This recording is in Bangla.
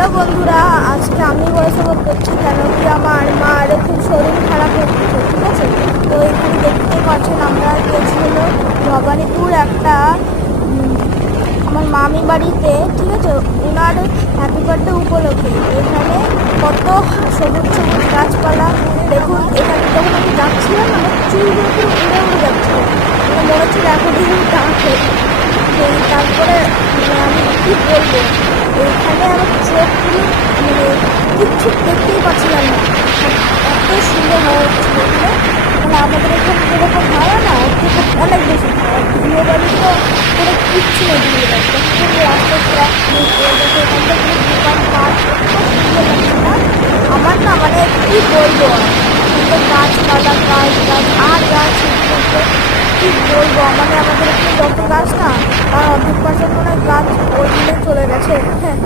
হ্যালো বন্ধুরা, আজকে আমি ভয়েস ওভার করছি কেন কি আমার মার খুব শরীর খারাপ হচ্ছে, ঠিক আছে। তো এখানে দেখতে পাচ্ছেন আমরা গেছি হলো ভবানীপুর একটা আমার মামি বাড়িতে, ঠিক আছে। ওনার হ্যাপি বার্থডে উপলক্ষে এখানে কত সবুজ সবুজ গাছপালা দেখুন। এখানে যখন আমি যাচ্ছিলাম আমার চুলগুলো পুরো উড়ে উড়ে যাচ্ছিল, মানে মনে হচ্ছিল এখন ডাকে। তারপরে আমি কী বলবো, এইখানে আমার চোখগুলো কিচ্ছু দেখতেই পাচ্ছিলাম না, এত সুন্দর হাওয়া হচ্ছিল এখানে। মানে আমাদের এখানে যেরকম হাওয়া না, খুব অনেক বেশি হাওয়া। বিয়ে বাড়ি তো কোনো কিচ্ছু নেই, বিয়ে বাড়ি দেখুন রাস্তাটা এখান থেকে দোকান পাট এত সুন্দর লাগছে না আমার, না মানে কী বলবো। সুন্দর গাছপালা, গাছ গাছ আর গাছ, কী বলবো। মানে আমাদের এখানে যত গাছ না, তার 100% মনে হয় গাছ ওই দিনে চলে গেছে, হ্যাঁ।